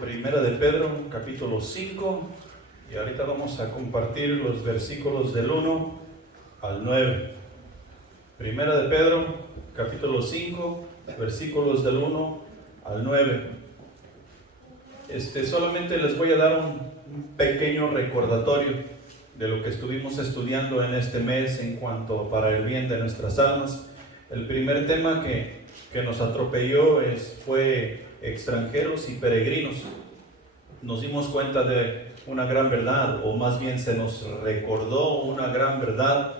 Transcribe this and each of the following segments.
Primera de Pedro, capítulo 5, y ahorita vamos a compartir los versículos del 1 al 9. Primera de Pedro, capítulo 5, versículos del 1 al 9. Solamente les voy a dar un pequeño recordatorio de lo que estuvimos estudiando en este mes en cuanto para el bien de nuestras almas. El primer tema que nos atropelló fue extranjeros y peregrinos. Nos dimos cuenta de una gran verdad, o más bien se nos recordó una gran verdad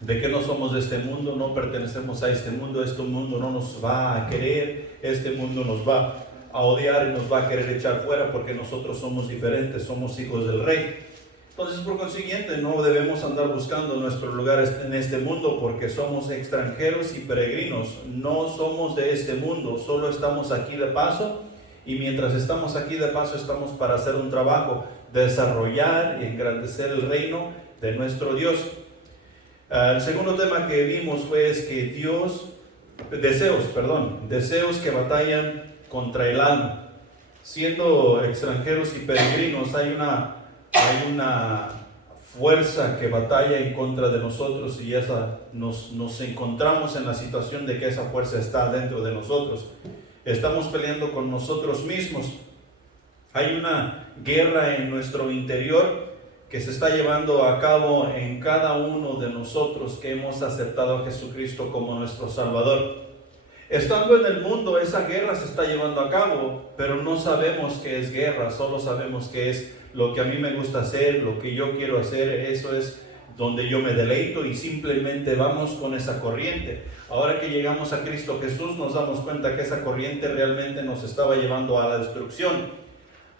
de que no somos de este mundo, no pertenecemos a este mundo no nos va a querer, este mundo nos va a odiar y nos va a querer echar fuera porque nosotros somos diferentes, somos hijos del Rey. Entonces, por consiguiente, no debemos andar buscando nuestro lugar en este mundo porque somos extranjeros y peregrinos. No somos de este mundo, solo estamos aquí de paso, y mientras estamos aquí de paso estamos para hacer un trabajo, desarrollar y engrandecer el reino de nuestro Dios. El segundo tema que vimos fue que deseos que batallan contra el alma. Siendo extranjeros y peregrinos, hay una fuerza que batalla en contra de nosotros, y nos encontramos en la situación de que esa fuerza está dentro de nosotros. Estamos peleando con nosotros mismos. Hay una guerra en nuestro interior que se está llevando a cabo en cada uno de nosotros que hemos aceptado a Jesucristo como nuestro Salvador. Estando en el mundo, esa guerra se está llevando a cabo, pero no sabemos que es guerra, solo sabemos que es lo que a mí me gusta hacer, lo que yo quiero hacer, eso es donde yo me deleito, y simplemente vamos con esa corriente. Ahora que llegamos a Cristo Jesús, nos damos cuenta que esa corriente realmente nos estaba llevando a la destrucción,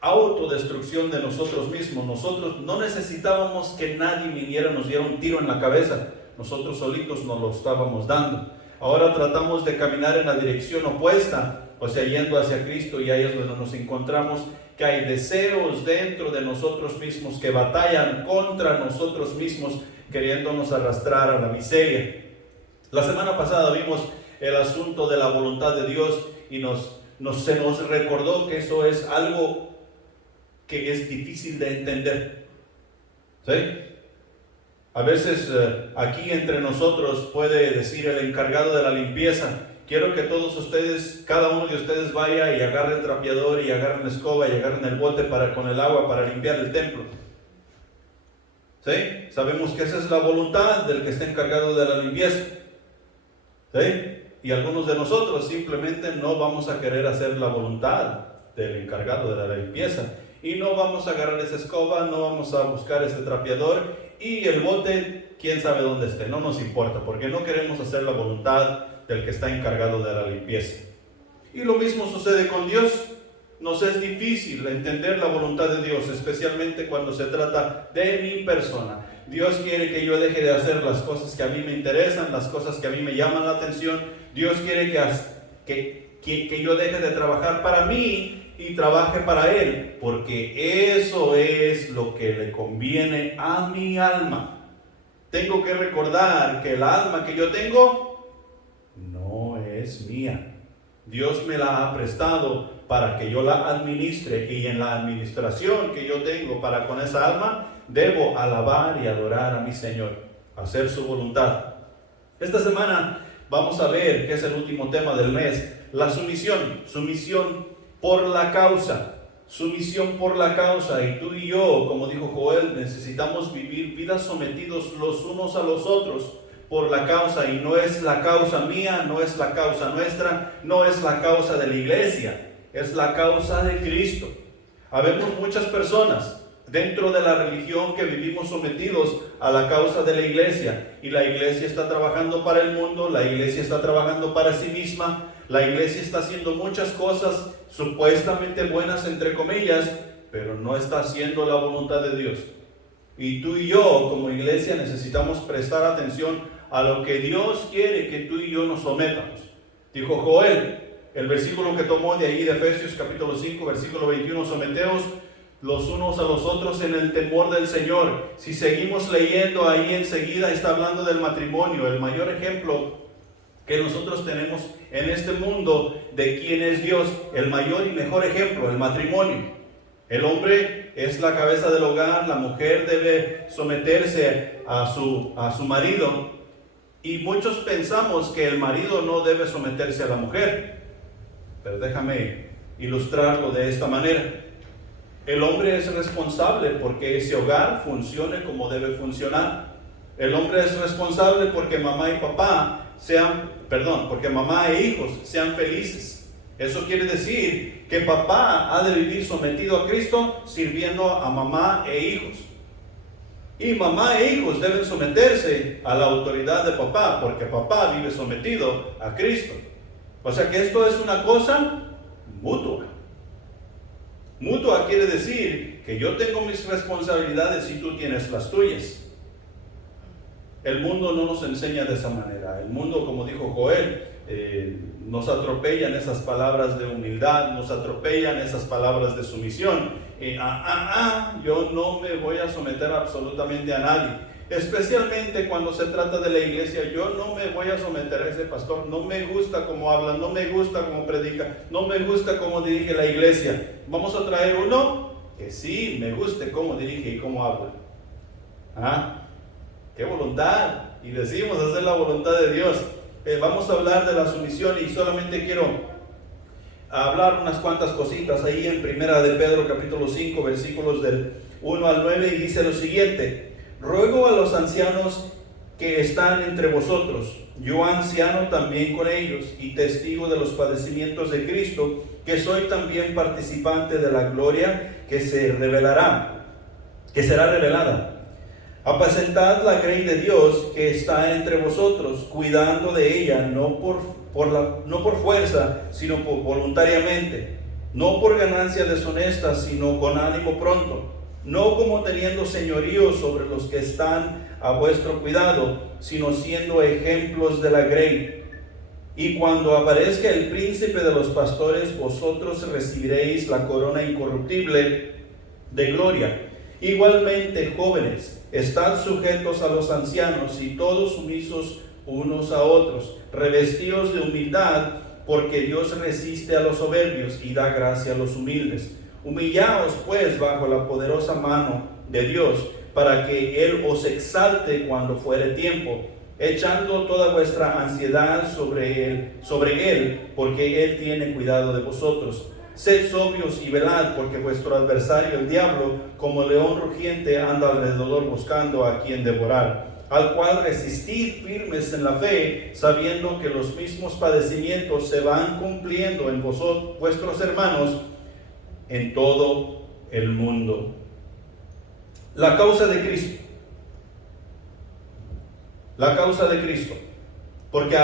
autodestrucción de nosotros mismos. Nosotros no necesitábamos que nadie viniera y nos diera un tiro en la cabeza, nosotros solitos nos lo estábamos dando. Ahora tratamos de caminar en la dirección opuesta, o sea, yendo hacia Cristo, y ahí es donde nos encontramos que hay deseos dentro de nosotros mismos que batallan contra nosotros mismos, queriéndonos arrastrar a la miseria. La semana pasada vimos el asunto de la voluntad de Dios, y se nos recordó que eso es algo que es difícil de entender. ¿Sí? A veces aquí entre nosotros puede decir el encargado de la limpieza: quiero que todos ustedes, cada uno de ustedes vaya y agarre el trapeador y agarren la escoba y agarren el bote con el agua para limpiar el templo. ¿Sí? Sabemos que esa es la voluntad del que está encargado de la limpieza. ¿Sí? Y algunos de nosotros simplemente no vamos a querer hacer la voluntad del encargado de la limpieza, y no vamos a agarrar esa escoba, no vamos a buscar ese trapeador, y el bote, quién sabe dónde esté, no nos importa, porque no queremos hacer la voluntad del que está encargado de la limpieza. Y lo mismo sucede con Dios. Nos es difícil entender la voluntad de Dios, especialmente cuando se trata de mi persona. Dios quiere que yo deje de hacer las cosas que a mí me interesan, las cosas que a mí me llaman la atención. Dios quiere que yo deje de trabajar para mí y trabaje para Él, porque eso es lo que le conviene a mi alma. Tengo que recordar que el alma que yo tengo no es mía. Dios me la ha prestado para que yo la administre, y en la administración que yo tengo para con esa alma, debo alabar y adorar a mi Señor, hacer su voluntad. Esta semana vamos a ver, que es el último tema del mes, la sumisión por la causa. Sumisión por la causa. Y tú y yo, como dijo Joel, necesitamos vivir vidas sometidos los unos a los otros por la causa, y no es la causa mía, no es la causa nuestra, no es la causa de la iglesia, es la causa de Cristo. Habemos muchas personas dentro de la religión que vivimos sometidos a la causa de la iglesia, y la iglesia está trabajando para el mundo, la iglesia está trabajando para sí misma, la iglesia está haciendo muchas cosas supuestamente buenas, entre comillas, pero no está haciendo la voluntad de Dios. Y tú y yo como iglesia necesitamos prestar atención a lo que Dios quiere que tú y yo nos sometamos. Dijo Joel, el versículo que tomó de ahí de Efesios capítulo 5, versículo 21, someteos los unos a los otros en el temor del Señor. Si seguimos leyendo ahí enseguida está hablando del matrimonio. El mayor ejemplo que nosotros tenemos en este mundo de quién es Dios, el mayor y mejor ejemplo, el matrimonio. El hombre es la cabeza del hogar, la mujer debe someterse a su marido, y muchos pensamos que el marido no debe someterse a la mujer, pero déjame ilustrarlo de esta manera. El hombre es responsable porque ese hogar funcione como debe funcionar. El hombre es responsable porque mamá y papá porque mamá e hijos sean felices. Eso quiere decir que papá ha de vivir sometido a Cristo, sirviendo a mamá e hijos. Y mamá e hijos deben someterse a la autoridad de papá, porque papá vive sometido a Cristo. O sea que esto es una cosa mutua. Mutua quiere decir que yo tengo mis responsabilidades y tú tienes las tuyas. El mundo no nos enseña de esa manera. El mundo, como dijo Joel, nos atropellan esas palabras de humildad, nos atropellan esas palabras de sumisión. Yo no me voy a someter absolutamente a nadie. Especialmente cuando se trata de la iglesia, yo no me voy a someter a ese pastor. No me gusta cómo habla, no me gusta cómo predica, no me gusta cómo dirige la iglesia. Vamos a traer uno que sí me guste cómo dirige y cómo habla. ¡Qué voluntad! Y decimos hacer la voluntad de Dios. Vamos a hablar de la sumisión y solamente quiero hablar unas cuantas cositas ahí en Primera de Pedro capítulo 5 versículos del 1 al 9, y dice lo siguiente: ruego a los ancianos que están entre vosotros, yo anciano también con ellos y testigo de los padecimientos de Cristo, que soy también participante de la gloria que será revelada. Apacentad la grey de Dios que está entre vosotros, cuidando de ella, no por fuerza, sino voluntariamente, no por ganancia deshonesta, sino con ánimo pronto, no como teniendo señorío sobre los que están a vuestro cuidado, sino siendo ejemplos de la grey. Y cuando aparezca el príncipe de los pastores, vosotros recibiréis la corona incorruptible de gloria. Igualmente, jóvenes, estad sujetos a los ancianos y todos sumisos unos a otros, revestidos de humildad, porque Dios resiste a los soberbios y da gracia a los humildes. Humillaos pues bajo la poderosa mano de Dios, para que Él os exalte cuando fuere tiempo, echando toda vuestra ansiedad sobre Él, porque Él tiene cuidado de vosotros. Sed sobrios y velad, porque vuestro adversario el diablo, como león rugiente, anda alrededor buscando a quien devorar, al cual resistid firmes en la fe, sabiendo que los mismos padecimientos se van cumpliendo en vuestros hermanos en todo el mundo. La causa de Cristo. La causa de Cristo. Porque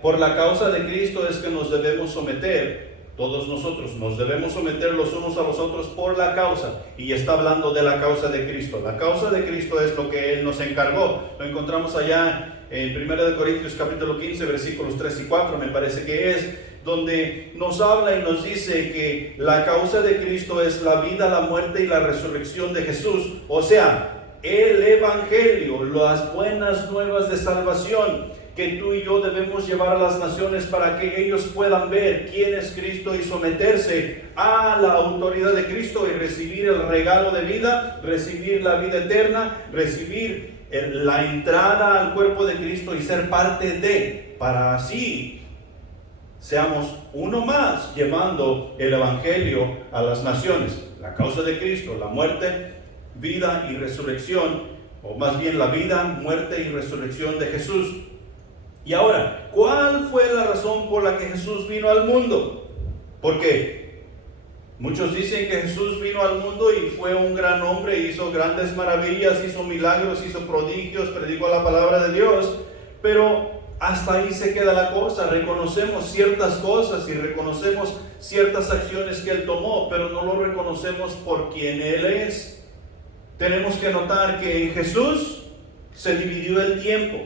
por la causa de Cristo es que nos debemos someter. Todos nosotros nos debemos someter los unos a los otros por la causa. Y está hablando de la causa de Cristo. La causa de Cristo es lo que Él nos encargó. Lo encontramos allá en 1 Corintios capítulo 15, versículos 3 y 4, me parece que es, donde nos habla y nos dice que la causa de Cristo es la vida, la muerte y la resurrección de Jesús. O sea, el Evangelio, las buenas nuevas de salvación que tú y yo debemos llevar a las naciones para que ellos puedan ver quién es Cristo y someterse a la autoridad de Cristo y recibir el regalo de vida, recibir la vida eterna, recibir la entrada al cuerpo de Cristo y ser parte de, para así seamos uno más llevando el Evangelio a las naciones. La causa de Cristo, la muerte, vida y resurrección, o más bien la vida, muerte y resurrección de Jesús. Y ahora, ¿cuál fue la razón por la que Jesús vino al mundo? Porque muchos dicen que Jesús vino al mundo y fue un gran hombre, hizo grandes maravillas, hizo milagros, hizo prodigios, predicó la palabra de Dios, pero hasta ahí se queda la cosa. Reconocemos ciertas cosas y reconocemos ciertas acciones que Él tomó, pero no lo reconocemos por quien Él es. Tenemos que notar que en Jesús se dividió el tiempo.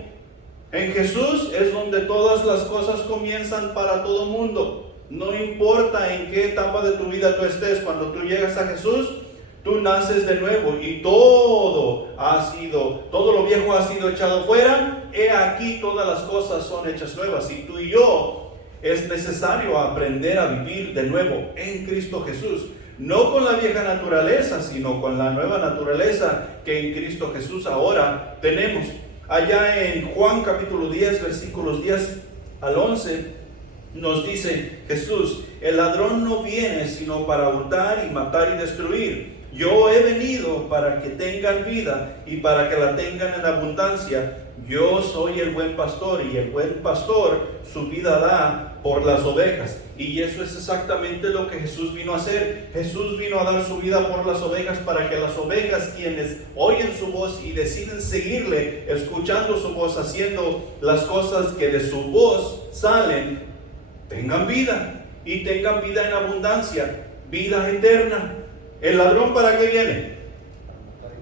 En Jesús es donde todas las cosas comienzan para todo mundo. No importa en qué etapa de tu vida tú estés, cuando tú llegas a Jesús, tú naces de nuevo y todo lo viejo ha sido echado fuera. He aquí todas las cosas son hechas nuevas. Y tú y yo es necesario aprender a vivir de nuevo en Cristo Jesús. No con la vieja naturaleza, sino con la nueva naturaleza que en Cristo Jesús ahora tenemos. Allá en Juan capítulo 10, versículos 10 al 11, nos dice Jesús: el ladrón no viene sino para hurtar y matar y destruir. Yo he venido para que tengan vida y para que la tengan en abundancia. Yo soy el buen pastor, y el buen pastor su vida da por las ovejas. Y eso es exactamente lo que Jesús vino a hacer. Jesús vino a dar su vida por las ovejas, para que las ovejas, quienes oyen su voz y deciden seguirle, escuchando su voz, haciendo las cosas que de su voz salen, tengan vida, y tengan vida en abundancia, vida eterna. ¿El ladrón para qué viene?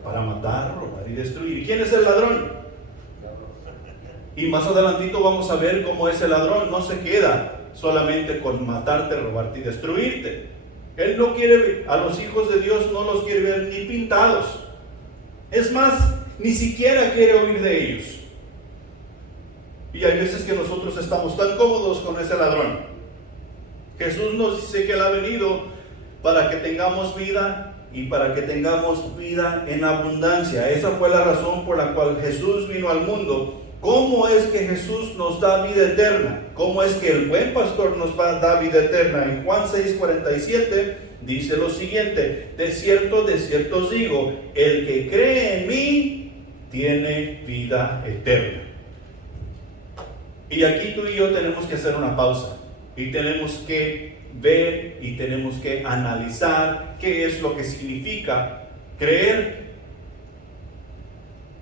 Para matar, robar y destruir. ¿Y quién es el ladrón? Y más adelantito vamos a ver cómo ese ladrón no se queda solamente con matarte, robarte y destruirte. Él no quiere, a los hijos de Dios no los quiere ver ni pintados. Es más, ni siquiera quiere oír de ellos. Y hay veces que nosotros estamos tan cómodos con ese ladrón. Jesús nos dice que Él ha venido para que tengamos vida, y para que tengamos vida en abundancia. Esa fue la razón por la cual Jesús vino al mundo. ¿Cómo es que Jesús nos da vida eterna? ¿Cómo es que el buen pastor nos va a dar vida eterna? En Juan 6:47 dice lo siguiente: de cierto os digo, el que cree en mí tiene vida eterna. Y aquí tú y yo tenemos que hacer una pausa, y tenemos que ver y tenemos que analizar qué es lo que significa creer.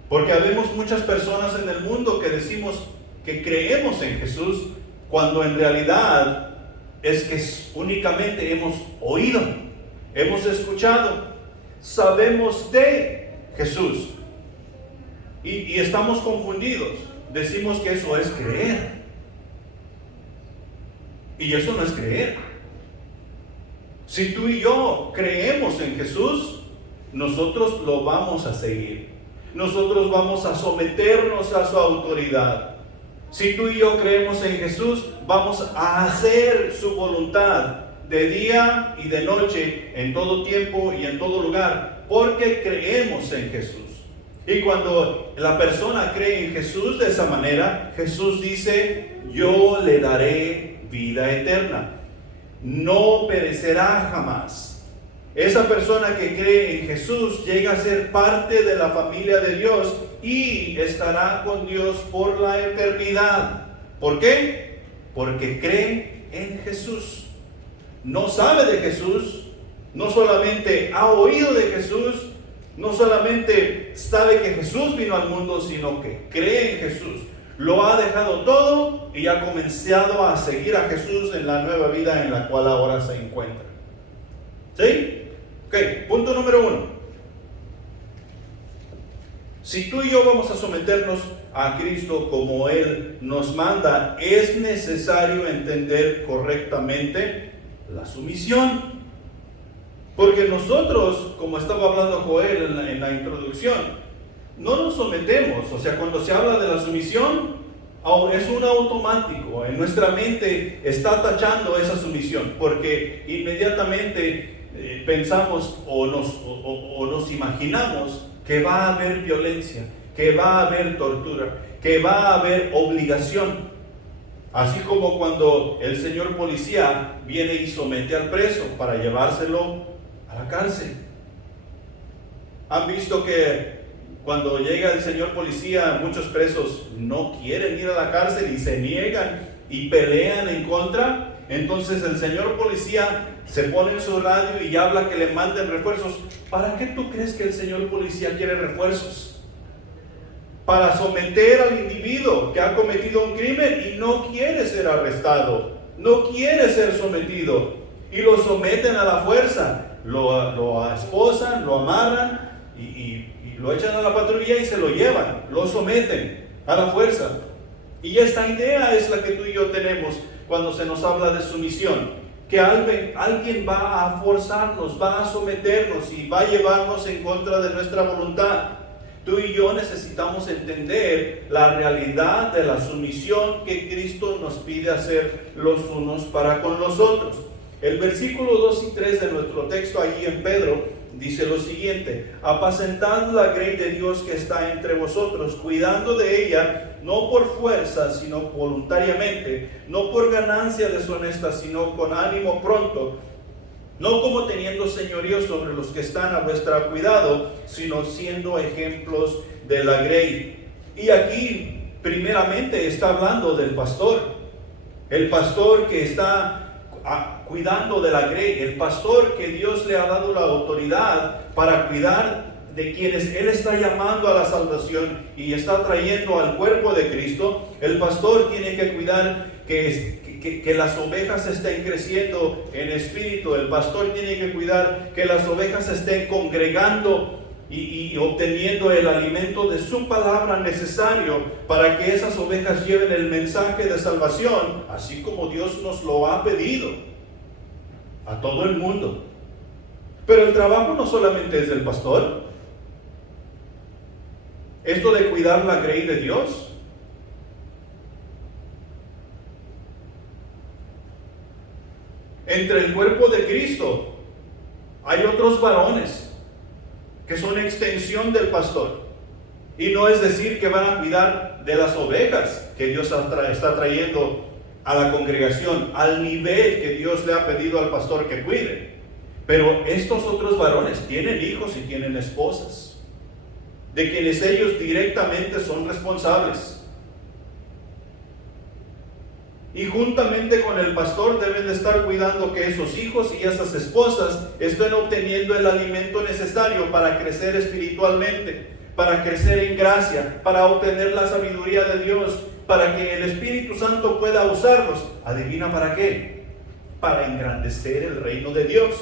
Porque habemos muchas personas en el mundo que decimos que creemos en Jesús, cuando en realidad es que únicamente hemos oído, hemos escuchado, sabemos de Jesús, y estamos confundidos. Decimos que eso es creer, y eso no es creer. Si tú y yo creemos en Jesús, nosotros lo vamos a seguir. Nosotros vamos a someternos a su autoridad. Si tú y yo creemos en Jesús, vamos a hacer su voluntad de día y de noche, en todo tiempo y en todo lugar, porque creemos en Jesús. Y cuando la persona cree en Jesús de esa manera, Jesús dice: yo le daré vida eterna, no perecerá jamás. Esa persona que cree en Jesús llega a ser parte de la familia de Dios y estará con Dios por la eternidad. ¿Por qué? Porque cree en Jesús. No sabe de Jesús, no solamente ha oído de Jesús, no solamente sabe que Jesús vino al mundo, sino que cree en Jesús. Lo ha dejado todo y ha comenzado a seguir a Jesús en la nueva vida en la cual ahora se encuentra. ¿Sí? Ok, punto número 1. Si tú y yo vamos a someternos a Cristo como Él nos manda, es necesario entender correctamente la sumisión. Porque nosotros, como estaba hablando Joel en la introducción, no nos sometemos. O sea, cuando se habla de la sumisión, es un automático. En nuestra mente está tachando esa sumisión, porque inmediatamente pensamos o nos imaginamos que va a haber violencia, que va a haber tortura, que va a haber obligación. Así como cuando el señor policía viene y somete al preso para llevárselo a la cárcel. ¿Han visto que cuando llega el señor policía, muchos presos no quieren ir a la cárcel y se niegan y pelean en contra? Entonces el señor policía se pone en su radio y habla que le manden refuerzos. ¿Para qué tú crees que el señor policía quiere refuerzos? Para someter al individuo que ha cometido un crimen y no quiere ser arrestado, no quiere ser sometido, y lo someten a la fuerza, lo esposan, lo amarran y lo echan a la patrulla y se lo llevan, lo someten a la fuerza. Y esta idea es la que tú y yo tenemos cuando se nos habla de sumisión. que alguien va a forzarnos, va a someternos y va a llevarnos en contra de nuestra voluntad. Tú y yo necesitamos entender la realidad de la sumisión que Cristo nos pide hacer los unos para con los otros. El versículo 2 y 3 de nuestro texto allí en Pedro dice lo siguiente: apacentad la grey de Dios que está entre vosotros, cuidando de ella, no por fuerza, sino voluntariamente, no por ganancia deshonesta, sino con ánimo pronto, no como teniendo señorío sobre los que están a vuestro cuidado, sino siendo ejemplos de la grey. Y aquí primeramente está hablando del pastor, el pastor que está cuidando de la grey, el pastor que Dios le ha dado la autoridad para cuidar de quienes Él está llamando a la salvación y está trayendo al cuerpo de Cristo. El pastor tiene que cuidar que las ovejas estén creciendo en espíritu. El pastor tiene que cuidar que las ovejas estén congregando y obteniendo el alimento de su palabra necesario para que esas ovejas lleven el mensaje de salvación, así como Dios nos lo ha pedido a todo el mundo. Pero el trabajo no solamente es del pastor. Esto de cuidar la grey de Dios, entre el cuerpo de Cristo hay otros varones que son extensión del pastor. Y no es decir que van a cuidar de las ovejas que Dios está trayendo a la congregación al nivel que Dios le ha pedido al pastor que cuide. Pero estos otros varones tienen hijos y tienen esposas, de quienes ellos directamente son responsables. Y juntamente con el pastor deben de estar cuidando que esos hijos y esas esposas estén obteniendo el alimento necesario para crecer espiritualmente, para crecer en gracia, para obtener la sabiduría de Dios, para que el Espíritu Santo pueda usarlos. ¿Adivina para qué? Para engrandecer el reino de Dios.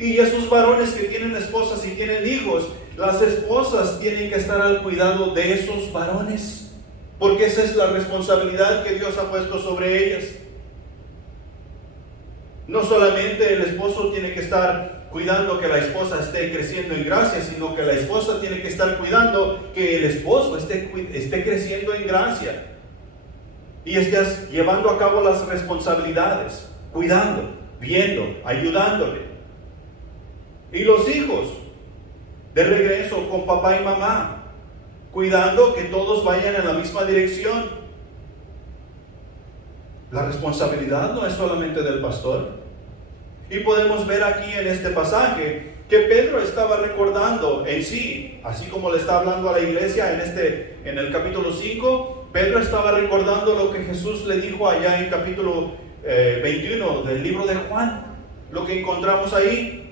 Y esos varones que tienen esposas y tienen hijos, las esposas tienen que estar al cuidado de esos varones, porque esa es la responsabilidad que Dios ha puesto sobre ellas. No solamente el esposo tiene que estar cuidando que la esposa esté creciendo en gracia, sino que la esposa tiene que estar cuidando que el esposo esté creciendo en gracia y estés llevando a cabo las responsabilidades, cuidando, viendo, ayudándole. Y los hijos, de regreso con papá y mamá, cuidando que todos vayan en la misma dirección. La responsabilidad no es solamente del pastor. Y podemos ver aquí en este pasaje que Pedro estaba recordando en sí, así como le está hablando a la iglesia en el capítulo 5, Pedro estaba recordando lo que Jesús le dijo allá en capítulo 21 del libro de Juan, lo que encontramos ahí.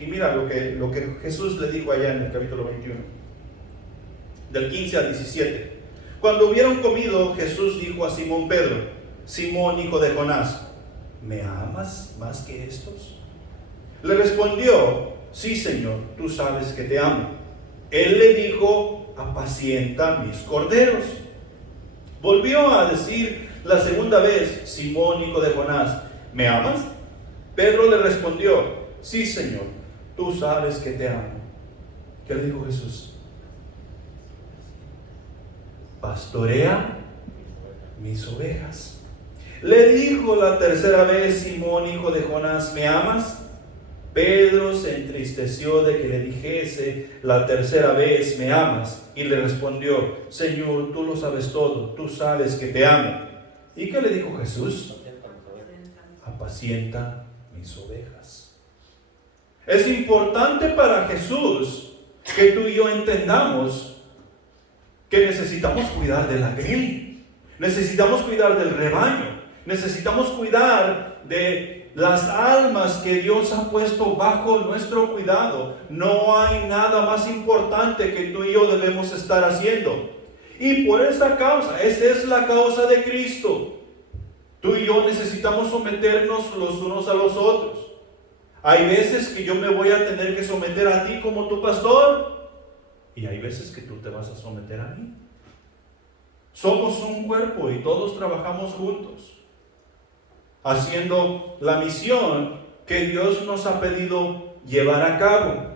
Y mira lo que Jesús le dijo allá en el capítulo 21, del 15 al 17. Cuando hubieron comido, Jesús dijo a Simón Pedro: Simón, hijo de Jonás, ¿me amas más que estos? Le respondió: sí, Señor, tú sabes que te amo. Él le dijo: apacienta mis corderos. Volvió a decir la segunda vez: Simón, hijo de Jonás, ¿me amas? Pedro le respondió: sí, Señor, tú sabes que te amo. ¿Qué le dijo Jesús? Pastorea mis ovejas. Le dijo la tercera vez: Simón, hijo de Jonás, ¿me amas? Pedro se entristeció de que le dijese la tercera vez: ¿me amas? Y le respondió: Señor, tú lo sabes todo, tú sabes que te amo. ¿Y qué le dijo Jesús? Apacienta mis ovejas. Es importante para Jesús que tú y yo entendamos que necesitamos cuidar de la grey, necesitamos cuidar del rebaño, necesitamos cuidar de las almas que Dios ha puesto bajo nuestro cuidado. No hay nada más importante que tú y yo debemos estar haciendo. Y por esa causa, esa es la causa de Cristo. Tú y yo necesitamos someternos los unos a los otros. Hay veces que yo me voy a tener que someter a ti como tu pastor, y hay veces que tú te vas a someter a mí. Somos un cuerpo y todos trabajamos juntos. haciendo la misión que Dios nos ha pedido llevar a cabo.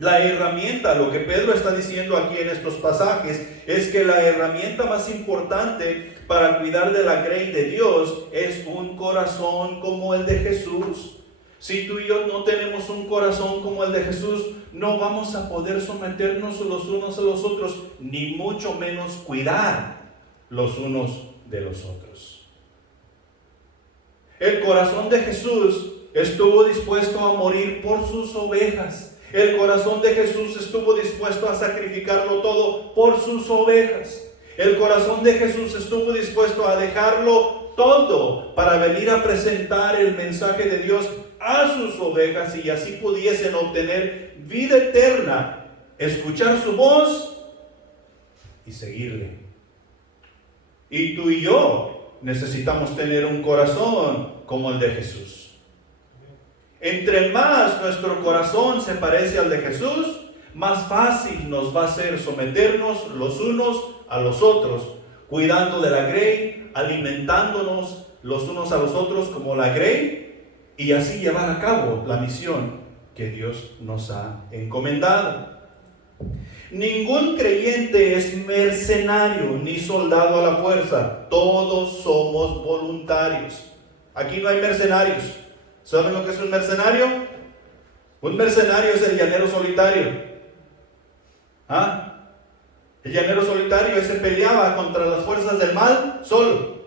La herramienta, lo que Pedro está diciendo aquí en estos pasajes, es que la herramienta más importante para cuidar de la grey de Dios es un corazón como el de Jesús. Si tú y yo no tenemos un corazón como el de Jesús, no vamos a poder someternos los unos a los otros, ni mucho menos cuidar los unos de los otros. El corazón de Jesús estuvo dispuesto a morir por sus ovejas. El corazón de Jesús estuvo dispuesto a sacrificarlo todo por sus ovejas. El corazón de Jesús estuvo dispuesto a dejarlo todo para venir a presentar el mensaje de Dios a sus ovejas y así pudiesen obtener vida eterna, escuchar su voz y seguirle. Y tú y yo necesitamos tener un corazón como el de Jesús. Entre más nuestro corazón se parece al de Jesús, más fácil nos va a ser someternos los unos a los otros, cuidando de la grey, alimentándonos los unos a los otros como la grey, y así llevar a cabo la misión que Dios nos ha encomendado. Ningún creyente es mercenario ni soldado a la fuerza. Todos somos voluntarios. Aquí no hay mercenarios. ¿Saben lo que es un mercenario? Un mercenario es el llanero solitario. ¿Ah? El llanero solitario ese peleaba contra las fuerzas del mal solo.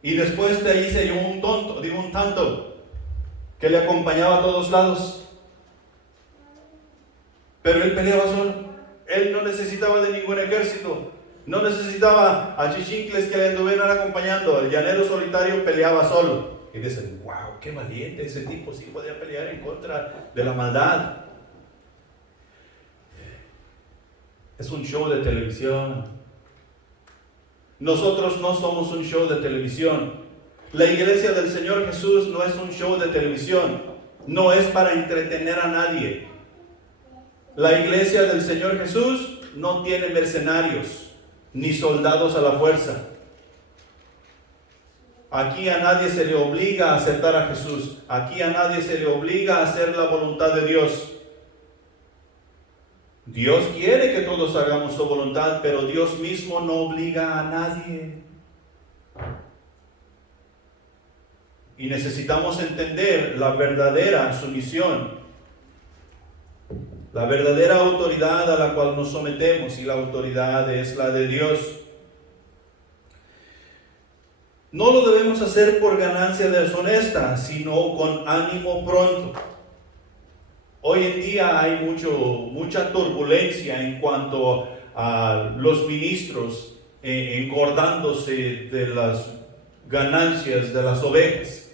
Y después de ahí se llevó un tanto que le acompañaba a todos lados. Pero él peleaba solo. Él no necesitaba de ningún ejército. No necesitaba a chichincles que le anduvieran acompañando. El llanero solitario peleaba solo. Y dicen, wow, qué valiente ese tipo, sí podía pelear en contra de la maldad. Es un show de televisión. Nosotros no somos un show de televisión. La iglesia del Señor Jesús no es un show de televisión. No es para entretener a nadie. La iglesia del Señor Jesús no tiene mercenarios ni soldados a la fuerza. Aquí a nadie se le obliga a aceptar a Jesús. Aquí a nadie se le obliga a hacer la voluntad de Dios. Dios quiere que todos hagamos su voluntad, pero Dios mismo no obliga a nadie. Y necesitamos entender la verdadera sumisión, la verdadera autoridad a la cual nos sometemos, y la autoridad es la de Dios. No lo debemos hacer por ganancia deshonesta, sino con ánimo pronto. Hoy en día hay mucha turbulencia en cuanto a los ministros engordándose de las ganancias de las ovejas.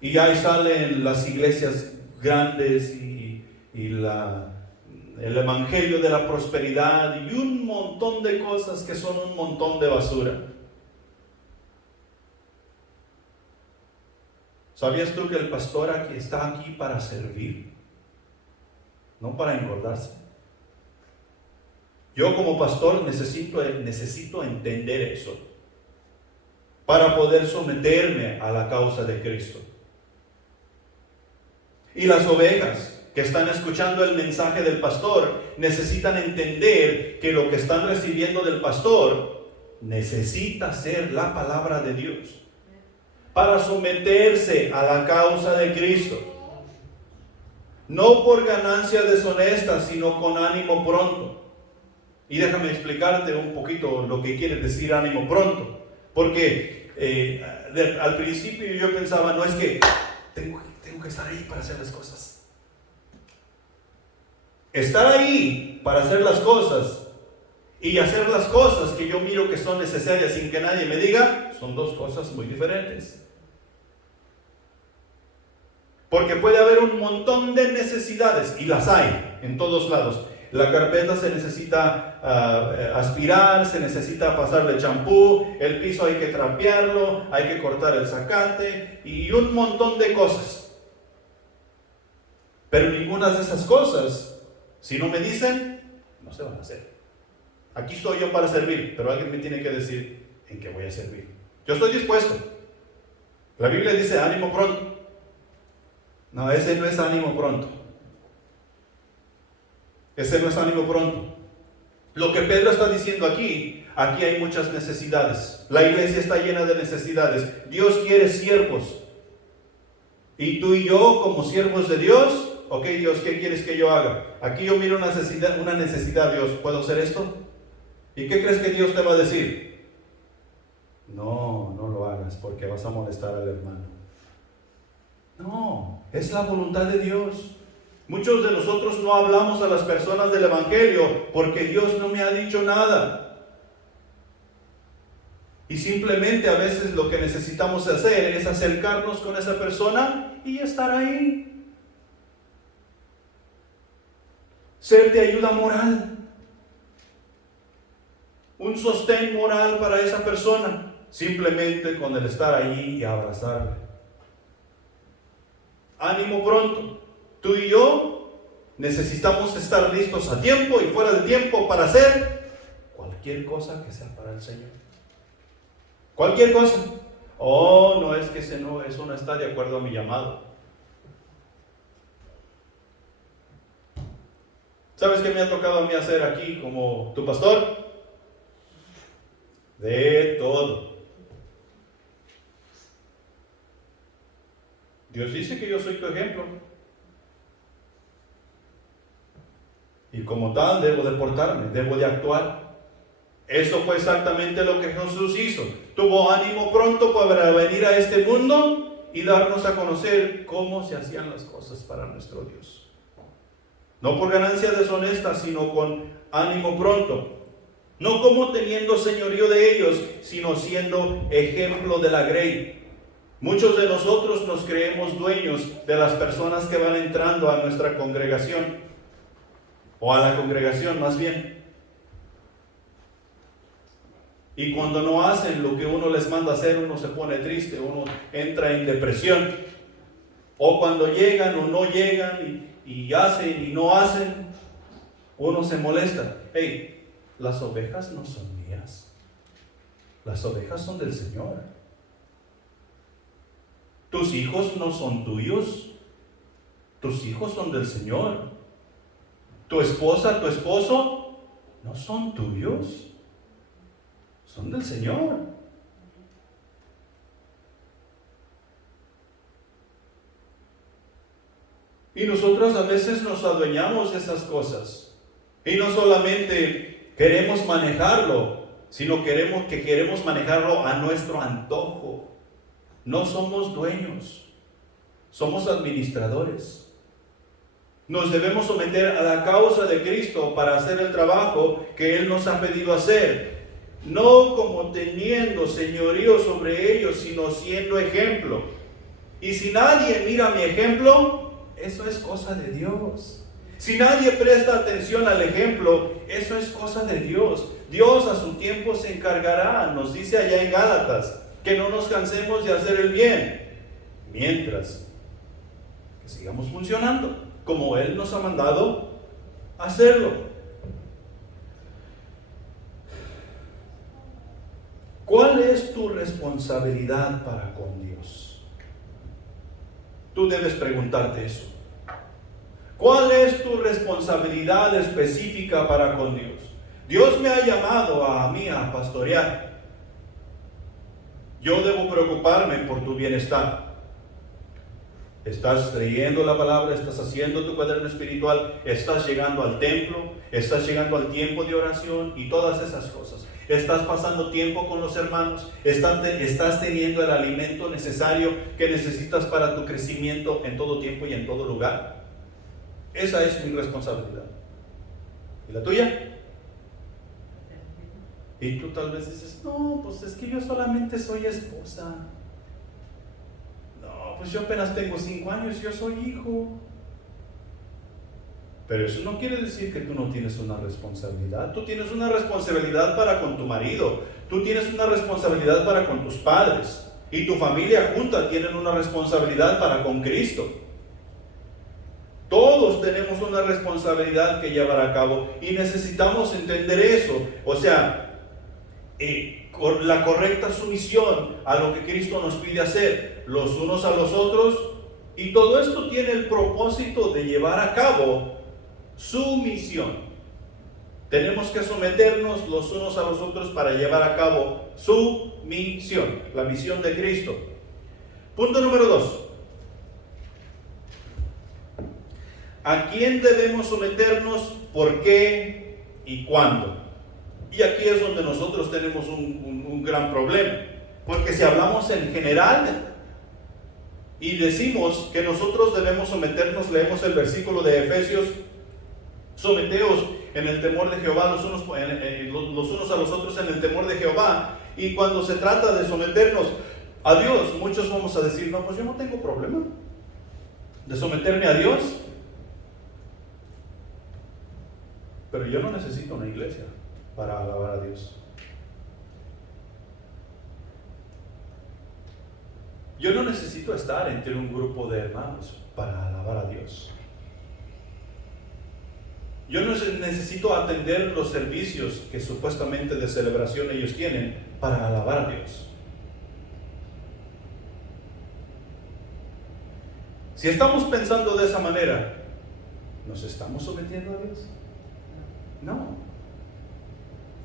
Y ahí salen las iglesias grandes y el evangelio de la prosperidad y un montón de cosas que son un montón de basura. ¿Sabías tú que el pastor aquí está aquí para servir? No para engordarse. Yo como pastor necesito entender eso para poder someterme a la causa de Cristo. Y las ovejas que están escuchando el mensaje del pastor necesitan entender que lo que están recibiendo del pastor necesita ser la palabra de Dios para someterse a la causa de Cristo. No por ganancia deshonesta, sino con ánimo pronto. Y déjame explicarte un poquito lo que quiere decir ánimo pronto. Porque al principio yo pensaba, no es que tengo que estar ahí para hacer las cosas. Estar ahí para hacer las cosas y hacer las cosas que yo miro que son necesarias sin que nadie me diga, son dos cosas muy diferentes. Porque puede haber un montón de necesidades, y las hay en todos lados. La carpeta se necesita aspirar, se necesita pasarle champú, el piso hay que trapearlo, hay que cortar el zacate y un montón de cosas. Pero ninguna de esas cosas, si no me dicen, no se van a hacer. Aquí estoy yo para servir, pero alguien me tiene que decir en qué voy a servir. Yo estoy dispuesto, La Biblia dice ánimo pronto. No, ese no es ánimo pronto. Ese no es ánimo pronto. Lo que Pedro está diciendo aquí hay muchas necesidades. La iglesia está llena de necesidades. Dios quiere siervos. Y tú y yo, como siervos de Dios, ok, Dios, ¿qué quieres que yo haga? Aquí yo miro una necesidad, Dios, ¿puedo hacer esto? ¿Y qué crees que Dios te va a decir? No, no lo hagas porque vas a molestar al hermano. No, es la voluntad de Dios. Muchos de nosotros no hablamos a las personas del Evangelio porque Dios no me ha dicho nada. Y simplemente a veces lo que necesitamos hacer es acercarnos con esa persona y estar ahí. Ser de ayuda moral. Un sostén moral para esa persona. Simplemente con el estar allí y abrazarle. Ánimo pronto. Tú y yo necesitamos estar listos a tiempo y fuera de tiempo para hacer cualquier cosa que sea para el Señor. Cualquier cosa. Oh, no, es que eso no está de acuerdo a mi llamado. ¿Sabes qué me ha tocado a mí hacer aquí como tu pastor? De todo. Dios dice que yo soy tu ejemplo. Y como tal debo de portarme, debo de actuar. Eso fue exactamente lo que Jesús hizo. Tuvo ánimo pronto para venir a este mundo y darnos a conocer cómo se hacían las cosas para nuestro Dios. No por ganancia deshonesta, sino con ánimo pronto. No como teniendo señorío de ellos, sino siendo ejemplo de la grey. Muchos de nosotros nos creemos dueños de las personas que van entrando a nuestra congregación, o a la congregación más bien. Y cuando no hacen lo que uno les manda hacer, uno se pone triste, uno entra en depresión. O cuando llegan o no llegan y hacen y no hacen, uno se molesta. Hey, las ovejas no son mías. Las ovejas son del Señor. Tus hijos no son tuyos. Tus hijos son del Señor. Tu esposa, tu esposo, no son tuyos. Son del Señor. Y nosotros a veces nos adueñamos de esas cosas. Y no solamente queremos manejarlo, sino que queremos manejarlo a nuestro antojo. No somos dueños, somos administradores. Nos debemos someter a la causa de Cristo para hacer el trabajo que Él nos ha pedido hacer. No como teniendo señorío sobre ellos, sino siendo ejemplo. Y si nadie mira mi ejemplo, eso es cosa de Dios. Si nadie presta atención al ejemplo, eso es cosa de Dios. Dios a su tiempo se encargará, nos dice allá en Gálatas, que no nos cansemos de hacer el bien, mientras que sigamos funcionando como Él nos ha mandado hacerlo. ¿Cuál es tu responsabilidad para con Dios? Tú debes preguntarte eso. ¿Cuál es tu responsabilidad específica para con Dios? Dios me ha llamado a mí a pastorear. Yo debo preocuparme por tu bienestar. Estás leyendo la palabra, estás haciendo tu cuaderno espiritual, estás llegando al templo, estás llegando al tiempo de oración y todas esas cosas. Estás pasando tiempo con los hermanos, estás teniendo el alimento necesario que necesitas para tu crecimiento en todo tiempo y en todo lugar. Esa es mi responsabilidad. ¿Y la tuya? Y tú tal vez dices, no, pues es que yo solamente soy esposa. No, pues yo apenas tengo 5 años, yo soy hijo. Pero eso no quiere decir que tú no tienes una responsabilidad. Tú tienes una responsabilidad para con tu marido. Tú tienes una responsabilidad para con tus padres. Y tu familia junta tienen una responsabilidad para con Cristo. Todos tenemos una responsabilidad que llevar a cabo y necesitamos entender eso. O sea, la correcta sumisión a lo que Cristo nos pide hacer. los unos a los otros, y todo esto tiene el propósito de llevar a cabo su misión. Tenemos que someternos los unos a los otros para llevar a cabo su misión, la misión de Cristo. Punto número 2. ¿A quién debemos someternos? ¿Por qué? ¿Y cuándo? Y aquí es donde nosotros tenemos un gran problema. Porque si hablamos en general y decimos que nosotros debemos someternos, leemos el versículo de Efesios: someteos en el temor de Jehová los unos a los otros en el temor de Jehová. Y cuando se trata de someternos a Dios, muchos vamos a decir: no, pues yo no tengo problema de someterme a Dios, pero yo no necesito una iglesia para alabar a Dios. Yo no necesito estar entre un grupo de hermanos para alabar a Dios. Yo no necesito atender los servicios que supuestamente de celebración ellos tienen para alabar a Dios. Si estamos pensando de esa manera, ¿nos estamos sometiendo a Dios? No.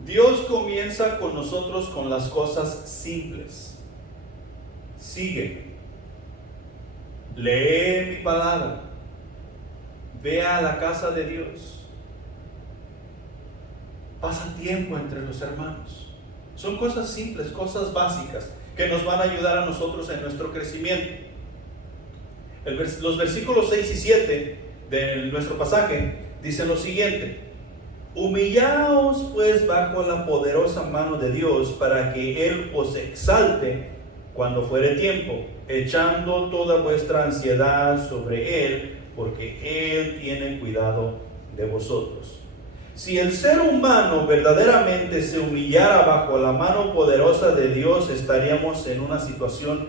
Dios comienza con nosotros con las cosas simples. Sigue, lee mi palabra, ve a la casa de Dios, pasa tiempo entre los hermanos. Son cosas simples, cosas básicas que nos van a ayudar a nosotros en nuestro crecimiento. Los versículos 6 y 7 de nuestro pasaje dicen lo siguiente: humillaos pues bajo la poderosa mano de Dios, para que Él os exalte cuando fuere tiempo, echando toda vuestra ansiedad sobre Él, porque Él tiene cuidado de vosotros. Si el ser humano verdaderamente se humillara bajo la mano poderosa de Dios, estaríamos en una situación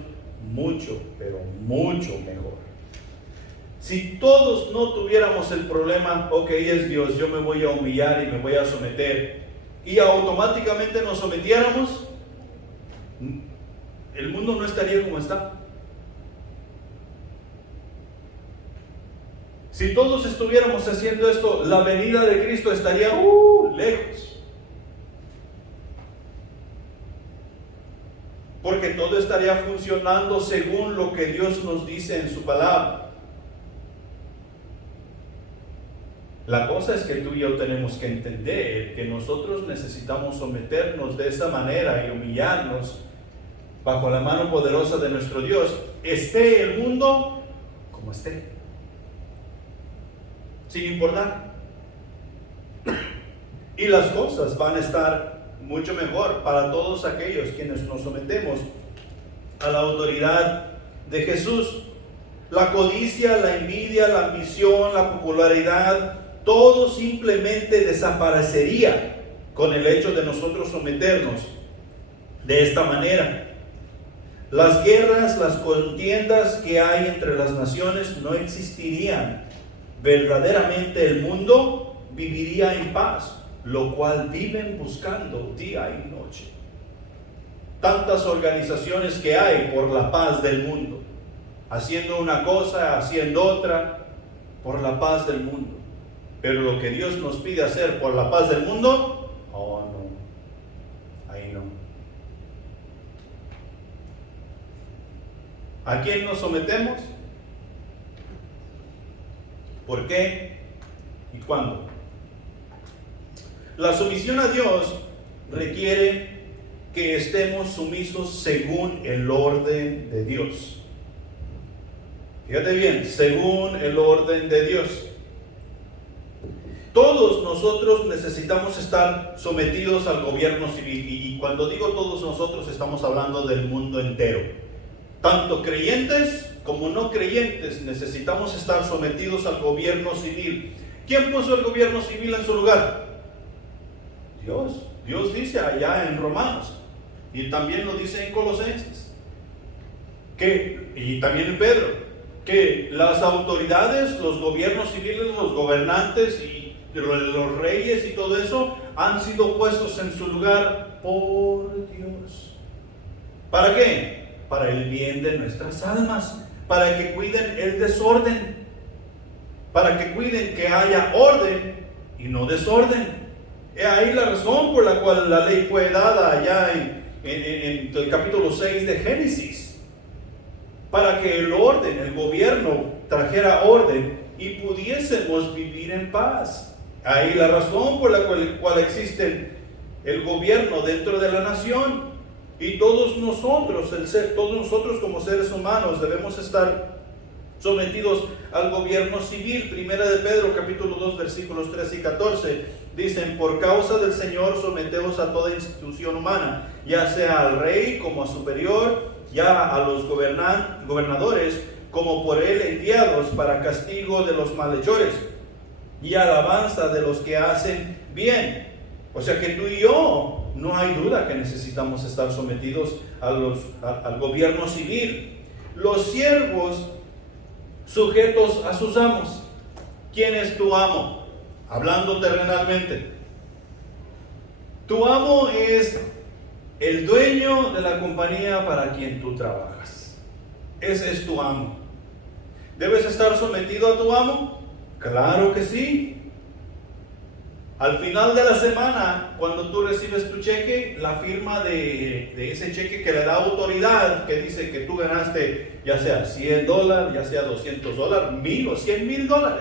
mucho, pero mucho mejor. Si todos no tuviéramos el problema: ok, es Dios, yo me voy a humillar y me voy a someter, y automáticamente nos sometiéramos, el mundo no estaría como está. Si todos estuviéramos haciendo esto, la venida de Cristo estaría lejos. Porque todo estaría funcionando según lo que Dios nos dice en su palabra. La cosa es que tú y yo tenemos que entender que nosotros necesitamos someternos de esa manera y humillarnos bajo la mano poderosa de nuestro Dios, esté el mundo como esté, sin importar. Y las cosas van a estar mucho mejor para todos aquellos quienes nos sometemos a la autoridad de Jesús. La codicia, la envidia, la ambición, la popularidad, todo simplemente desaparecería con el hecho de nosotros someternos de esta manera. Las guerras, las contiendas que hay entre las naciones no existirían. Verdaderamente el mundo viviría en paz, lo cual viven buscando día y noche. Tantas organizaciones que hay por la paz del mundo, haciendo una cosa, haciendo otra, por la paz del mundo. Pero lo que Dios nos pide hacer por la paz del mundo, no, ahí no. ¿A quién nos sometemos? ¿Por qué? ¿Y cuándo? La sumisión a Dios requiere que estemos sumisos según el orden de Dios. Fíjate bien, según el orden de Dios. Todos nosotros necesitamos estar sometidos al gobierno civil, y cuando digo todos nosotros estamos hablando del mundo entero. Tanto creyentes como no creyentes necesitamos estar sometidos al gobierno civil. ¿Quién puso el gobierno civil en su lugar? Dios. Dios dice allá en Romanos, y también lo dice en Colosenses, y también en Pedro, que las autoridades, los gobiernos civiles, los gobernantes y los reyes y todo eso han sido puestos en su lugar por Dios. ¿Para qué? para el bien de nuestras almas, para que cuiden el desorden, para que cuiden que haya orden y no desorden. Es ahí la razón por la cual la ley fue dada allá en el capítulo 6 de Génesis, para que el orden, el gobierno trajera orden y pudiésemos vivir en paz. Ahí la razón por la cual existe el gobierno dentro de la nación. Y todos nosotros como seres humanos debemos estar sometidos al gobierno civil. Primera de Pedro capítulo 2 versículos 13 y 14 dicen: por causa del Señor someteos a toda institución humana, ya sea al rey como a superior, ya a los gobernadores como por él enviados, para castigo de los malhechores y alabanza de los que hacen bien. O sea que tú y yo, no hay duda que necesitamos estar sometidos al gobierno civil. Los siervos sujetos a sus amos. ¿Quién es tu amo? Hablando terrenalmente. Tu amo es el dueño de la compañía para quien tú trabajas. Ese es tu amo. ¿Debes estar sometido a tu amo? Claro que sí. Al final de la semana, cuando tú recibes tu cheque, la firma de ese cheque que le da autoridad, que dice que tú ganaste ya sea $100, ya sea $200, $1,000 o $100,000.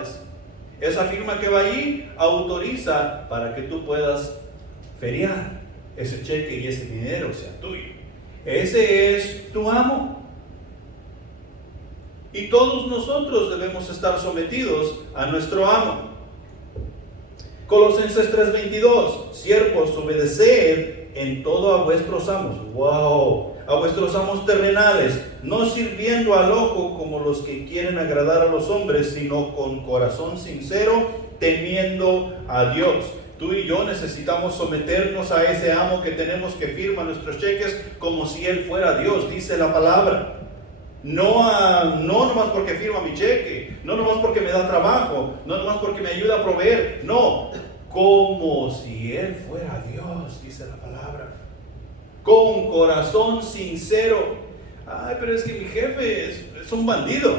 Esa firma que va ahí autoriza para que tú puedas feriar ese cheque y ese dinero sea tuyo. Ese es tu amo. Y todos nosotros debemos estar sometidos a nuestro amo. Colosenses 3:22, siervos, obedeced en todo a vuestros amos. ¡Wow! A vuestros amos terrenales, no sirviendo al ojo como los que quieren agradar a los hombres, sino con corazón sincero, temiendo a Dios. Tú y yo necesitamos someternos a ese amo que tenemos, que firma nuestros cheques como si él fuera Dios, dice la palabra. No nomás porque firma mi cheque, no nomás porque me da trabajo, no nomás porque me ayuda a proveer, no, como si él fuera Dios, dice la palabra, con corazón sincero. Ay, pero es que mi jefe es un bandido.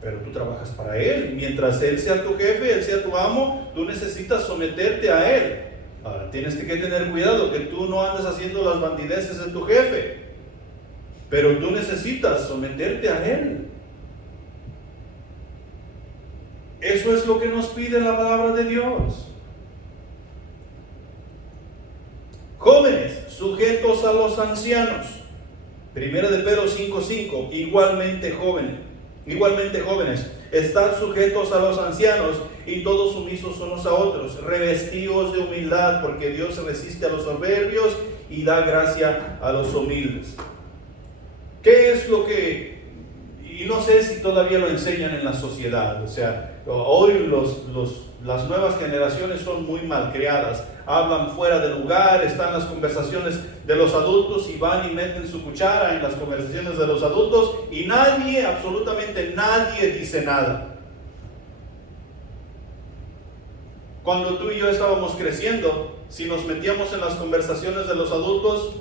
Pero tú trabajas para él, mientras él sea tu jefe, él sea tu amo, tú necesitas someterte a él. Ahora tienes que tener cuidado que tú no andes haciendo las bandideces de tu jefe. Pero tú necesitas someterte a él. Eso es lo que nos pide la palabra de Dios. Jóvenes, sujetos a los ancianos. Primera de Pedro 5:5, igualmente jóvenes, estad sujetos a los ancianos y todos sumisos unos a otros, revestidos de humildad, porque Dios se resiste a los soberbios y da gracia a los humildes. ¿Qué es lo que, y no sé si todavía lo enseñan en la sociedad? O sea, hoy las nuevas generaciones son muy malcriadas, hablan fuera de lugar, están en las conversaciones de los adultos y van y meten su cuchara en las conversaciones de los adultos y nadie, absolutamente nadie dice nada. Cuando tú y yo estábamos creciendo, si nos metíamos en las conversaciones de los adultos,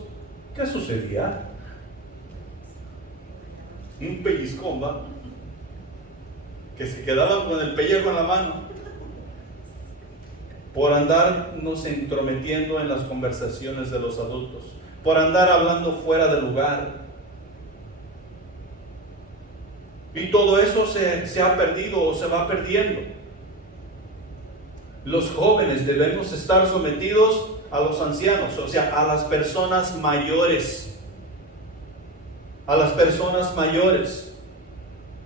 ¿qué sucedía? Un pellizcón, ¿va? Que se quedaban con el pellejo en la mano por andarnos entrometiendo en las conversaciones de los adultos, por andar hablando fuera de lugar. Y todo eso se ha perdido o se va perdiendo. Los jóvenes debemos estar sometidos a los ancianos, o sea, a las personas mayores. A las personas mayores.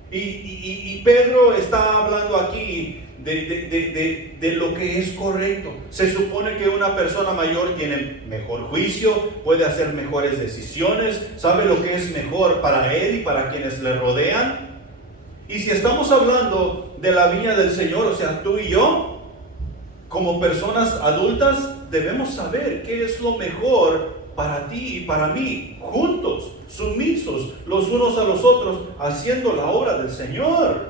Y Pedro está hablando aquí de lo que es correcto. Se supone que una persona mayor tiene mejor juicio, puede hacer mejores decisiones, sabe lo que es mejor para él y para quienes le rodean. Y si estamos hablando de la viña del Señor, o sea, tú y yo, como personas adultas, debemos saber qué es lo mejor para ti y para mí, juntos, sumisos los unos a los otros, haciendo la obra del Señor.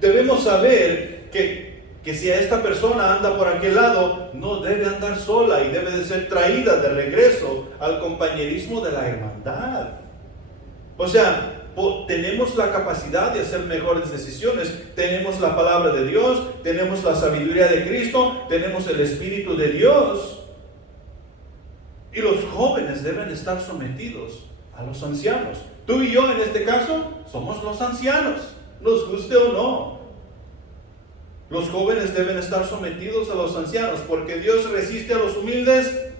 Debemos saber que que si a esta persona anda por aquel lado, no debe andar sola y debe de ser traída de regreso al compañerismo de la hermandad. O sea, tenemos la capacidad de hacer mejores decisiones, tenemos la palabra de Dios, tenemos la sabiduría de Cristo, tenemos el Espíritu de Dios. Y los jóvenes deben estar sometidos a los ancianos. Tú y yo en este caso somos los ancianos, nos guste o no. Los jóvenes deben estar sometidos a los ancianos, porque Dios resiste a los humildes.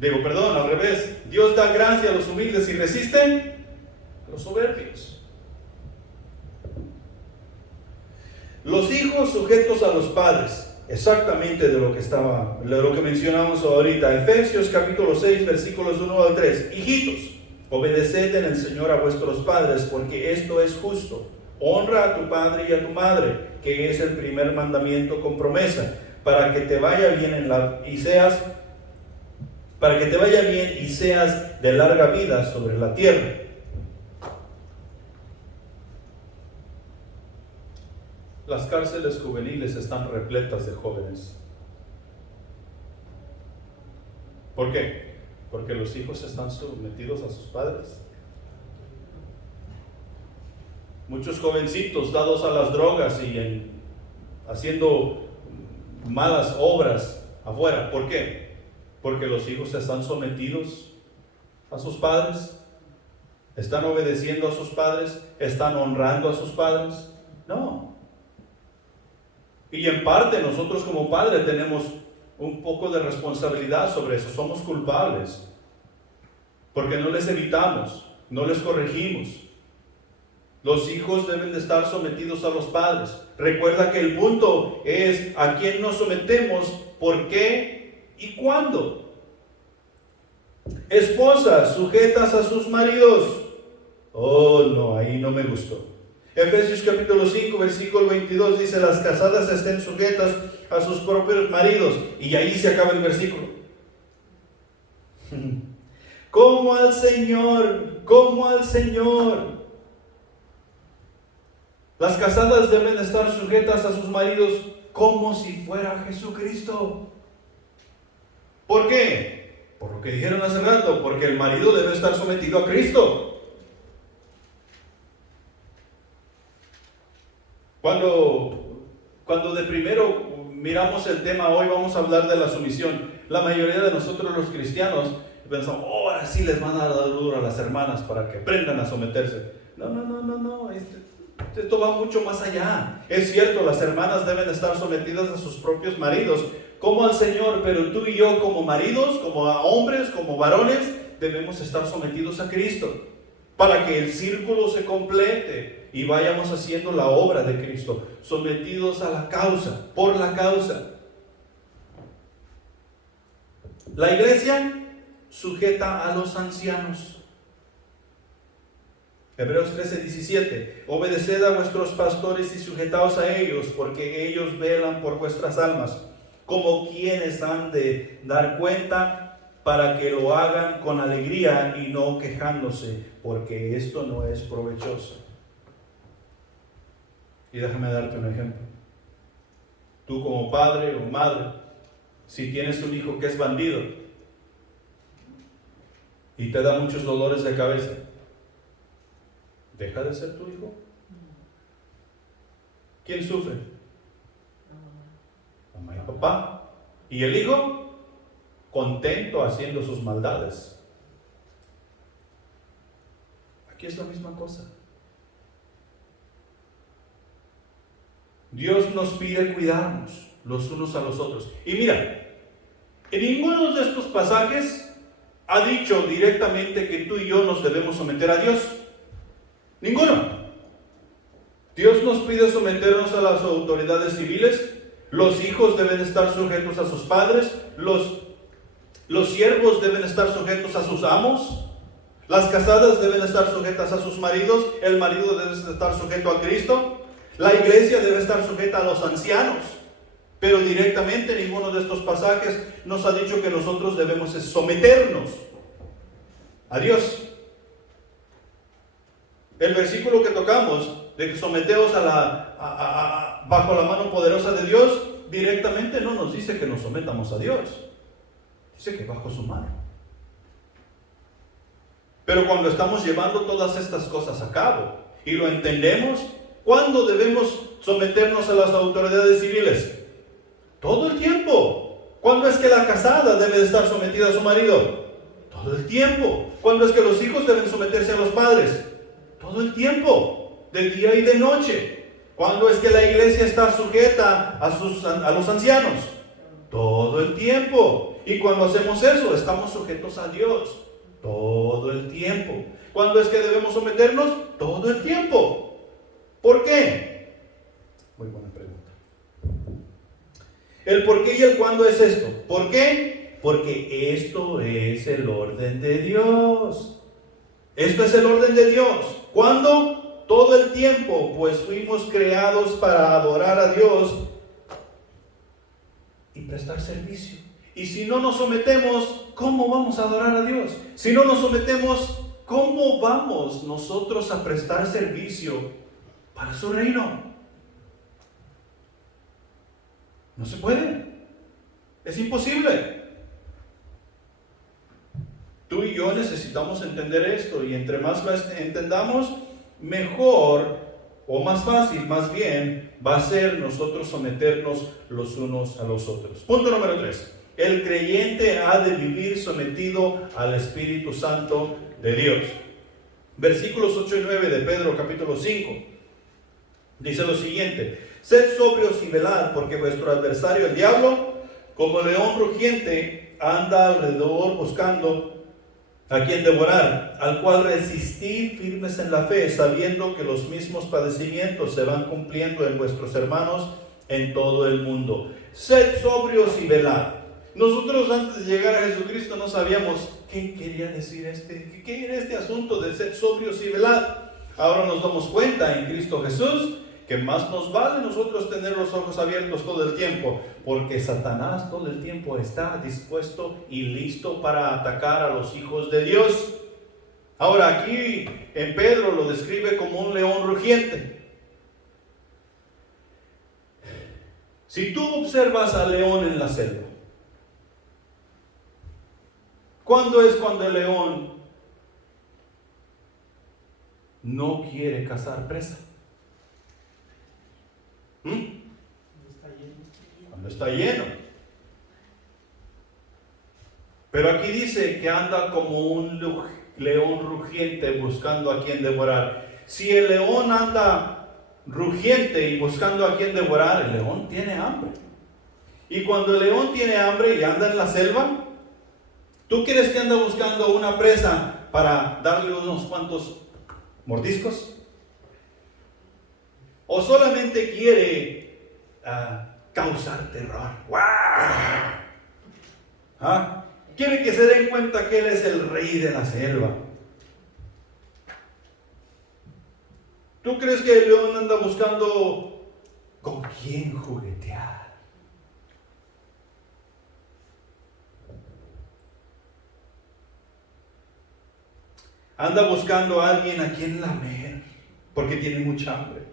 Al revés. Dios da gracia a los humildes y resisten a los soberbios. Los hijos sujetos a los padres. Exactamente de lo que mencionamos ahorita. Efesios capítulo 6, versículos 1 al 3. Hijitos, obedeced en el Señor a vuestros padres, porque esto es justo. Honra a tu padre y a tu madre, que es el primer mandamiento con promesa, para que te vaya bien y seas de larga vida sobre la tierra. Las cárceles juveniles están repletas de jóvenes. ¿Por qué? Porque los hijos están sometidos a sus padres. Muchos jovencitos dados a las drogas y haciendo malas obras afuera. ¿Por qué? Porque los hijos están sometidos a sus padres, están obedeciendo a sus padres, están honrando a sus padres. No. Y en parte nosotros como padres tenemos un poco de responsabilidad sobre eso. Somos culpables porque no les evitamos, no les corregimos. Los hijos deben de estar sometidos a los padres. Recuerda que el punto es a quién nos sometemos, por qué y cuándo. Esposas, sujetas a sus maridos. Oh, no, ahí no me gustó. Efesios capítulo 5, versículo 22 dice: las casadas estén sujetas a sus propios maridos. Y ahí se acaba el versículo. Como al Señor, como al Señor. Las casadas deben estar sujetas a sus maridos como si fuera Jesucristo. ¿Por qué? Por lo que dijeron hace rato, porque el marido debe estar sometido a Cristo. Cuando de primero miramos el tema, hoy vamos a hablar de la sumisión. La mayoría de nosotros los cristianos pensamos, ahora sí les van a dar duro a las hermanas para que aprendan a someterse. No. Esto va mucho más allá. Es cierto, las hermanas deben estar sometidas a sus propios maridos, como al Señor, pero tú y yo como maridos, como hombres, como varones, debemos estar sometidos a Cristo, para que el círculo se complete y vayamos haciendo la obra de Cristo, sometidos a la causa, por la causa. La iglesia sujeta a los ancianos. Hebreos 13:17. Obedeced a vuestros pastores y sujetaos a ellos, porque ellos velan por vuestras almas, como quienes han de dar cuenta, para que lo hagan con alegría y no quejándose, porque esto no es provechoso. Y déjame darte un ejemplo. Tú como padre o madre, si tienes un hijo que es bandido y te da muchos dolores de cabeza, ¿deja de ser tu hijo? ¿Quién sufre? Mamá y papá. ¿Y el hijo? Contento haciendo sus maldades. Aquí es la misma cosa. Dios nos pide cuidarnos los unos a los otros. Y mira, en ninguno de estos pasajes ha dicho directamente que tú y yo nos debemos someter a Dios. Ninguno. Dios nos pide someternos a las autoridades civiles. Los hijos deben estar sujetos a sus padres. Los siervos deben estar sujetos a sus amos. Las casadas deben estar sujetas a sus maridos. El marido debe estar sujeto a Cristo. La iglesia debe estar sujeta a los ancianos. Pero directamente ninguno de estos pasajes nos ha dicho que nosotros debemos someternos a Dios. El versículo que tocamos de que someteos bajo la mano poderosa de Dios, directamente no nos dice que nos sometamos a Dios. Dice que bajo su mano. Pero cuando estamos llevando todas estas cosas a cabo y lo entendemos, ¿cuándo debemos someternos a las autoridades civiles? Todo el tiempo. ¿Cuándo es que la casada debe de estar sometida a su marido? Todo el tiempo. ¿Cuándo es que los hijos deben someterse a los padres? Todo el tiempo, de día y de noche. ¿Cuándo es que la iglesia está sujeta a los ancianos? Todo el tiempo. Y cuando hacemos eso, estamos sujetos a Dios. Todo el tiempo. ¿Cuándo es que debemos someternos? Todo el tiempo. ¿Por qué? Muy buena pregunta. El por qué y el cuándo es esto. ¿Por qué? Porque esto es el orden de Dios. Esto es el orden de Dios. ¿Cuándo? Todo el tiempo, pues fuimos creados para adorar a Dios y prestar servicio. Y si no nos sometemos, ¿cómo vamos a adorar a Dios? Si no nos sometemos, ¿cómo vamos nosotros a prestar servicio para su reino? No se puede. Es imposible. Tú y yo necesitamos entender esto, y entre más lo entendamos, mejor o más fácil, más bien, va a ser nosotros someternos los unos a los otros. Punto número 3. El creyente ha de vivir sometido al Espíritu Santo de Dios. Versículos 8 y 9 de Pedro capítulo 5. Dice lo siguiente: sed sobrios y velad, porque vuestro adversario el diablo, como león rugiente, anda alrededor buscando a quien devorar, al cual resistid firmes en la fe, sabiendo que los mismos padecimientos se van cumpliendo en vuestros hermanos en todo el mundo. Sed sobrios y velad. Nosotros antes de llegar a Jesucristo no sabíamos qué quería decir qué era este asunto de sed sobrios y velad. Ahora nos damos cuenta en Cristo Jesús que más nos vale nosotros tener los ojos abiertos todo el tiempo, porque Satanás todo el tiempo está dispuesto y listo para atacar a los hijos de Dios. Ahora aquí en Pedro lo describe como un león rugiente. Si tú observas al león en la selva, ¿cuándo es cuando el león no quiere cazar presa? Cuando está lleno. Pero aquí dice que anda como un león rugiente buscando a quien devorar. Si el león anda rugiente y buscando a quien devorar, el león tiene hambre. Y cuando el león tiene hambre y anda en la selva, ¿tú crees que anda buscando una presa para darle unos cuantos mordiscos? ¿O solamente quiere causar terror? ¿Ah? Quiere que se den cuenta que él es el rey de la selva. ¿Tú crees que el león anda buscando con quién juguetear? Anda buscando a alguien a quien lamer, porque tiene mucha hambre.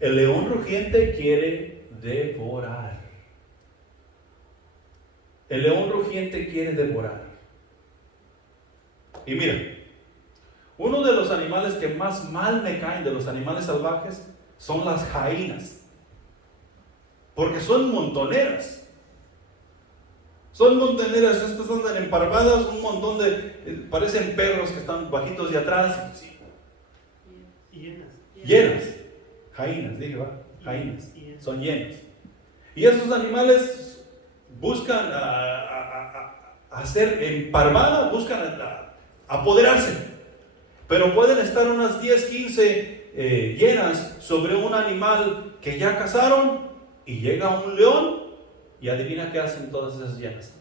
El león rugiente quiere devorar. El león rugiente quiere devorar. Y mira, uno de los animales que más mal me caen de los animales salvajes son las jainas. Porque son montoneras. Son montoneras, estas andan emparvadas, un montón de, parecen perros que están bajitos de atrás. Sí. Llenas. Jainas, dije, va, jainas, son llenas. Y esos animales buscan hacer emparvada, buscan apoderarse. Pero pueden estar unas 10, 15 llenas sobre un animal que ya cazaron, y llega un león y adivina qué hacen todas esas llenas.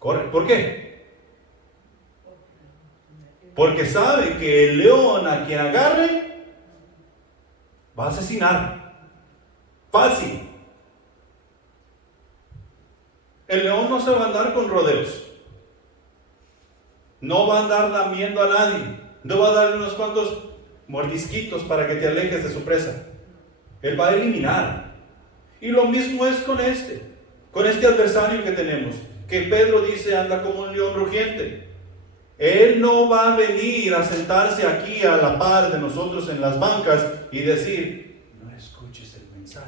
Corren. ¿Por qué? Porque sabe que el león a quien agarre va a asesinar. Fácil. El león no se va a andar con rodeos. No va a andar lamiendo a nadie. No va a darle unos cuantos mordisquitos para que te alejes de su presa. Él va a eliminar. Y lo mismo es con este adversario que tenemos, que Pedro dice anda como un león rugiente. Él no va a venir a sentarse aquí a la par de nosotros en las bancas y decir, no escuches el mensaje.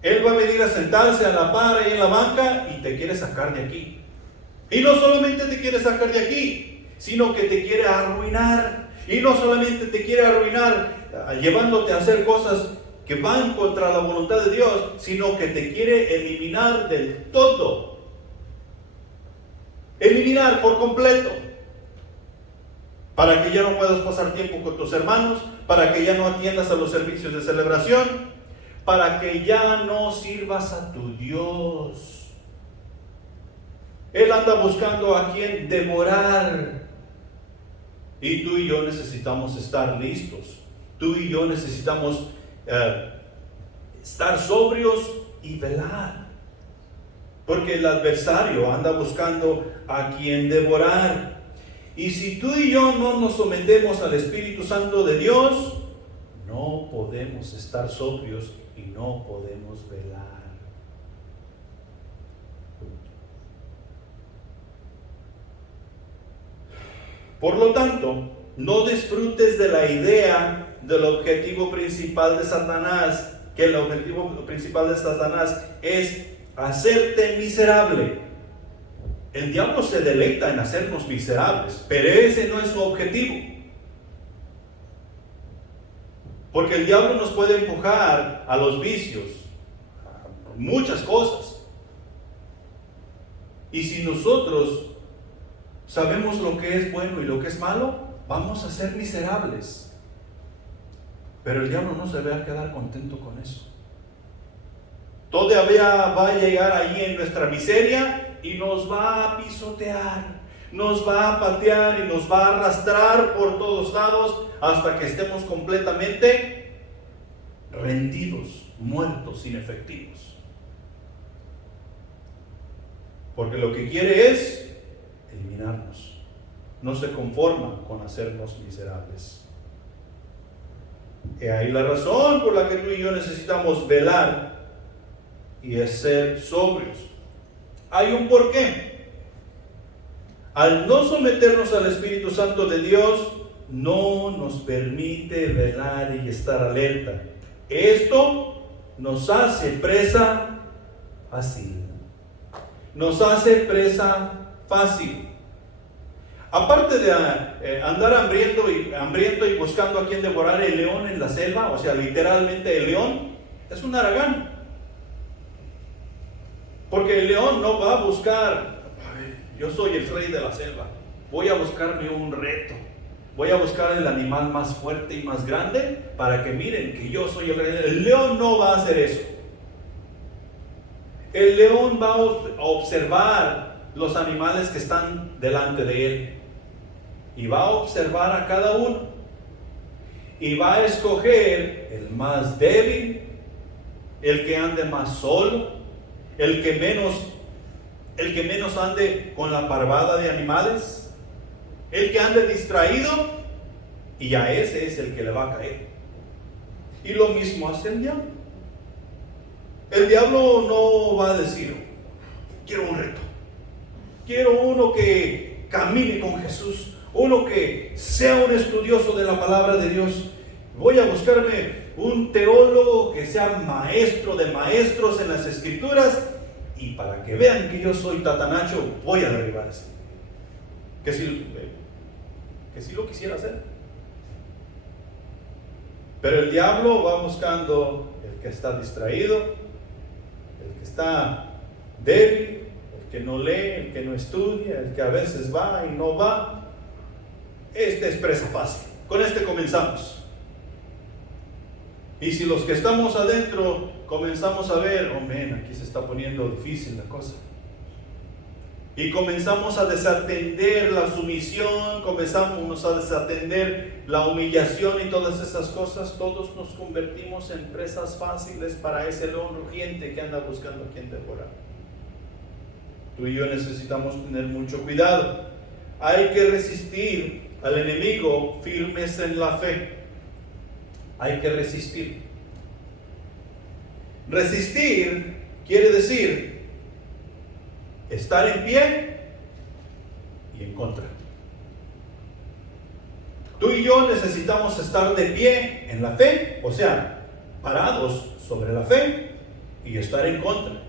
Él va a venir a sentarse a la par ahí en la banca y te quiere sacar de aquí. Y no solamente te quiere sacar de aquí, sino que te quiere arruinar. Y no solamente te quiere arruinar llevándote a hacer cosas que van contra la voluntad de Dios, sino que te quiere eliminar del todo. Eliminar por completo. Para que ya no puedas pasar tiempo con tus hermanos, para que ya no atiendas a los servicios de celebración, para que ya no sirvas a tu Dios. Él anda buscando a quien devorar. Y tú y yo necesitamos estar listos. Tú y yo necesitamos estar sobrios y velar. Porque el adversario anda buscando a quien devorar. Y si tú y yo no nos sometemos al Espíritu Santo de Dios, no podemos estar sobrios y no podemos velar. Por lo tanto, no disfrutes de la idea del objetivo principal de Satanás, que el objetivo principal de Satanás es hacerte miserable. El diablo se deleita en hacernos miserables, pero ese no es su objetivo. Porque el diablo nos puede empujar a los vicios, a muchas cosas. Y si nosotros sabemos lo que es bueno y lo que es malo, vamos a ser miserables. Pero el diablo no se va a quedar contento con eso. Todavía va a llegar ahí en nuestra miseria y nos va a pisotear, nos va a patear y nos va a arrastrar por todos lados hasta que estemos completamente rendidos, muertos, inefectivos. Porque lo que quiere es eliminarnos. No se conforma con hacernos miserables. Y ahí la razón por la que tú y yo necesitamos velar y es ser sobrios. Hay un porqué. Al no someternos al Espíritu Santo de Dios, no nos permite velar y estar alerta. Esto nos hace presa fácil. Nos hace presa fácil. Aparte de andar hambriento y buscando a quien devorar, el león en la selva, o sea, literalmente el león es un haragán. Porque el león no va a buscar, yo soy el rey de la selva, voy a buscarme un reto, voy a buscar el animal más fuerte y más grande para que miren que yo soy el rey. El león no va a hacer eso. El león va a observar los animales que están delante de él y va a observar a cada uno y va a escoger el más débil, el que ande más solo, el que menos ande con la parvada de animales, el que ande distraído, y a ese es el que le va a caer. Y lo mismo hace el diablo. El diablo no va a decir, quiero un reto, quiero uno que camine con Jesús, uno que sea un estudioso de la palabra de Dios. Voy a buscarme un teólogo que sea maestro de maestros en las escrituras, y para que vean que yo soy tatanacho, voy a derribar esto. Que si lo quisiera hacer. Pero el diablo va buscando el que está distraído, el que está débil, el que no lee, el que no estudia, el que a veces va y no va. Este es presa fácil. Con este comenzamos. Y si los que estamos adentro comenzamos a ver, oh man, aquí se está poniendo difícil la cosa, y comenzamos a desatender la sumisión, comenzamos a desatender la humillación y todas esas cosas, todos nos convertimos en presas fáciles para ese león rugiente que anda buscando a quien devorar. Tú y yo necesitamos tener mucho cuidado. Hay que resistir al enemigo firmes en la fe. Hay que resistir. Resistir quiere decir estar en pie y en contra. Tú y yo necesitamos estar de pie en la fe, o sea, parados sobre la fe y estar en contra.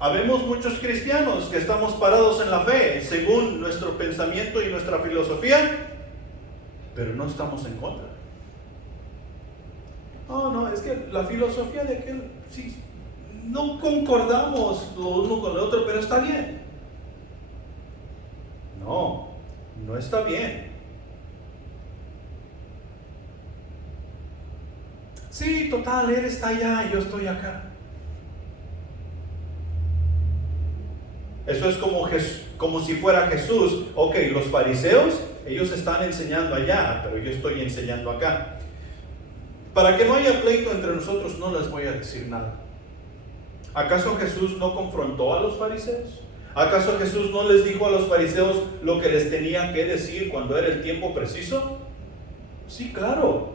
Habemos muchos cristianos que estamos parados en la fe según nuestro pensamiento y nuestra filosofía, pero no estamos en contra. No, es que la filosofía de aquel, sí, no concordamos lo uno con el otro, pero está bien. No está bien. Sí, total, él está allá y yo estoy acá. Eso es como si fuera Jesús. Ok, los fariseos, ellos están enseñando allá, pero yo estoy enseñando acá. Para que no haya pleito entre nosotros, no les voy a decir nada. ¿Acaso Jesús no confrontó a los fariseos? ¿Acaso Jesús no les dijo a los fariseos lo que les tenía que decir cuando era el tiempo preciso? Sí, claro.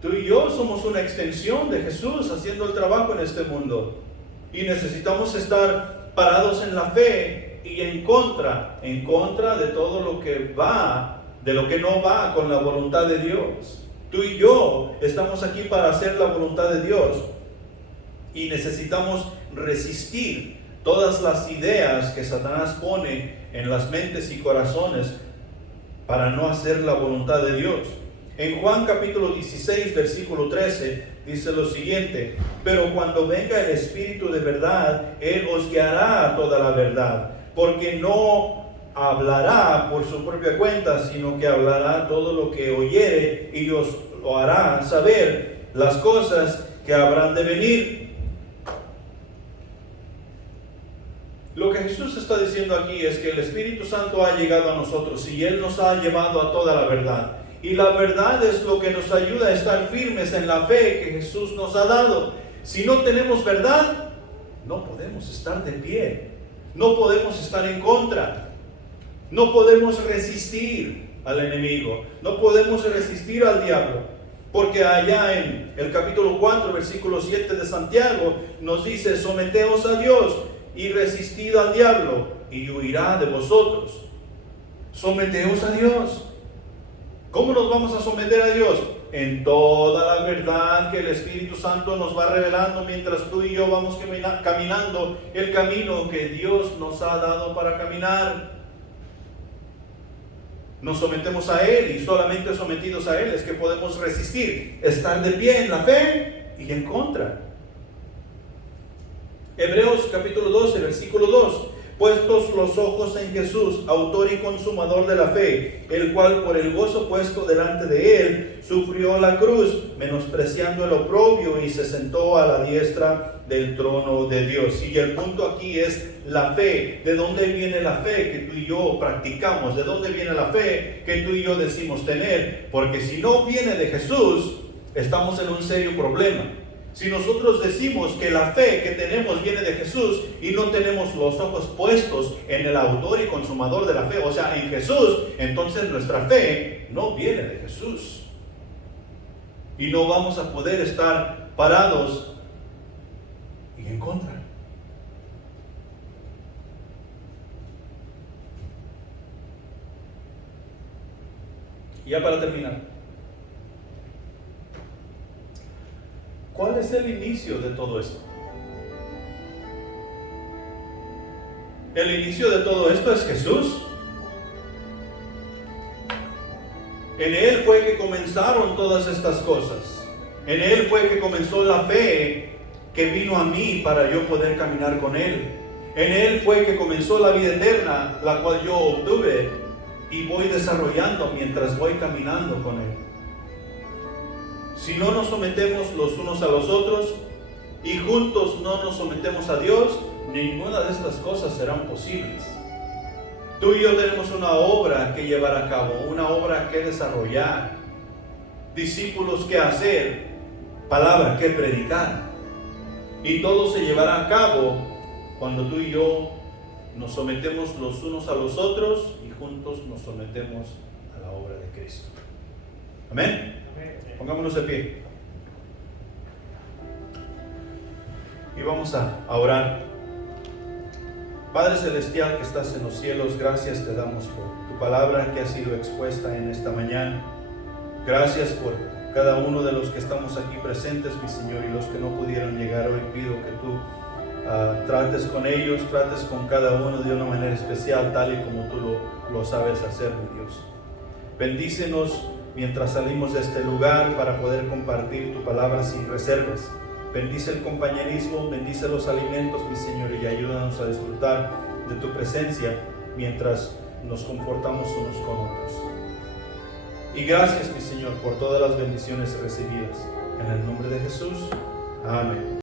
Tú y yo somos una extensión de Jesús haciendo el trabajo en este mundo. Y necesitamos estar parados en la fe y en contra de todo lo que va, de lo que no va con la voluntad de Dios. Tú y yo estamos aquí para hacer la voluntad de Dios y necesitamos resistir todas las ideas que Satanás pone en las mentes y corazones para no hacer la voluntad de Dios. En Juan capítulo 16, versículo 13, dice lo siguiente: pero cuando venga el Espíritu de verdad, Él os guiará a toda la verdad, porque no hablará por su propia cuenta, sino que hablará todo lo que oyere y os lo hará saber las cosas que habrán de venir. Lo que Jesús está diciendo aquí es que el Espíritu Santo ha llegado a nosotros y Él nos ha llevado a toda la verdad. Y la verdad es lo que nos ayuda a estar firmes en la fe que Jesús nos ha dado. Si no tenemos verdad, no podemos estar de pie. No podemos estar en contra. No podemos resistir al enemigo. No podemos resistir al diablo. Porque allá en el capítulo 4, versículo 7 de Santiago, nos dice: someteos a Dios y resistid al diablo, y huirá de vosotros. Someteos a Dios. ¿Cómo nos vamos a someter a Dios? En toda la verdad que el Espíritu Santo nos va revelando mientras tú y yo vamos caminando el camino que Dios nos ha dado para caminar. Nos sometemos a Él, y solamente sometidos a Él es que podemos resistir, estar de pie en la fe y en contra. Hebreos capítulo 12, versículo 2. Puestos los ojos en Jesús, autor y consumador de la fe, el cual por el gozo puesto delante de Él, sufrió la cruz, menospreciando el oprobio, y se sentó a la diestra del trono de Dios. Y el punto aquí es la fe. ¿De dónde viene la fe que tú y yo practicamos? ¿De dónde viene la fe que tú y yo decimos tener? Porque si no viene de Jesús, estamos en un serio problema. Si nosotros decimos que la fe que tenemos viene de Jesús y no tenemos los ojos puestos en el autor y consumador de la fe, o sea, en Jesús, entonces nuestra fe no viene de Jesús. Y no vamos a poder estar parados y en contra. Y ya para terminar, ¿cuál es el inicio de todo esto? El inicio de todo esto es Jesús. En Él fue que comenzaron todas estas cosas. En Él fue que comenzó la fe que vino a mí para yo poder caminar con Él. En Él fue que comenzó la vida eterna, la cual yo obtuve y voy desarrollando mientras voy caminando con Él. Si no nos sometemos los unos a los otros y juntos no nos sometemos a Dios, ninguna de estas cosas serán posibles. Tú y yo tenemos una obra que llevar a cabo, una obra que desarrollar, discípulos que hacer, palabra que predicar. Y todo se llevará a cabo cuando tú y yo nos sometemos los unos a los otros y juntos nos sometemos a la obra de Cristo. Amén. Pongámonos de pie. Y vamos a orar. Padre Celestial que estás en los cielos, gracias te damos por tu palabra que ha sido expuesta en esta mañana. Gracias por cada uno de los que estamos aquí presentes, mi Señor, y los que no pudieron llegar hoy. Pido que tú trates con ellos, trates con cada uno de una manera especial, tal y como tú lo sabes hacer, mi Dios. Bendícenos mientras salimos de este lugar para poder compartir tu palabra sin reservas. Bendice el compañerismo, bendice los alimentos, mi Señor, y ayúdanos a disfrutar de tu presencia mientras nos confortamos unos con otros. Y gracias, mi Señor, por todas las bendiciones recibidas. En el nombre de Jesús. Amén.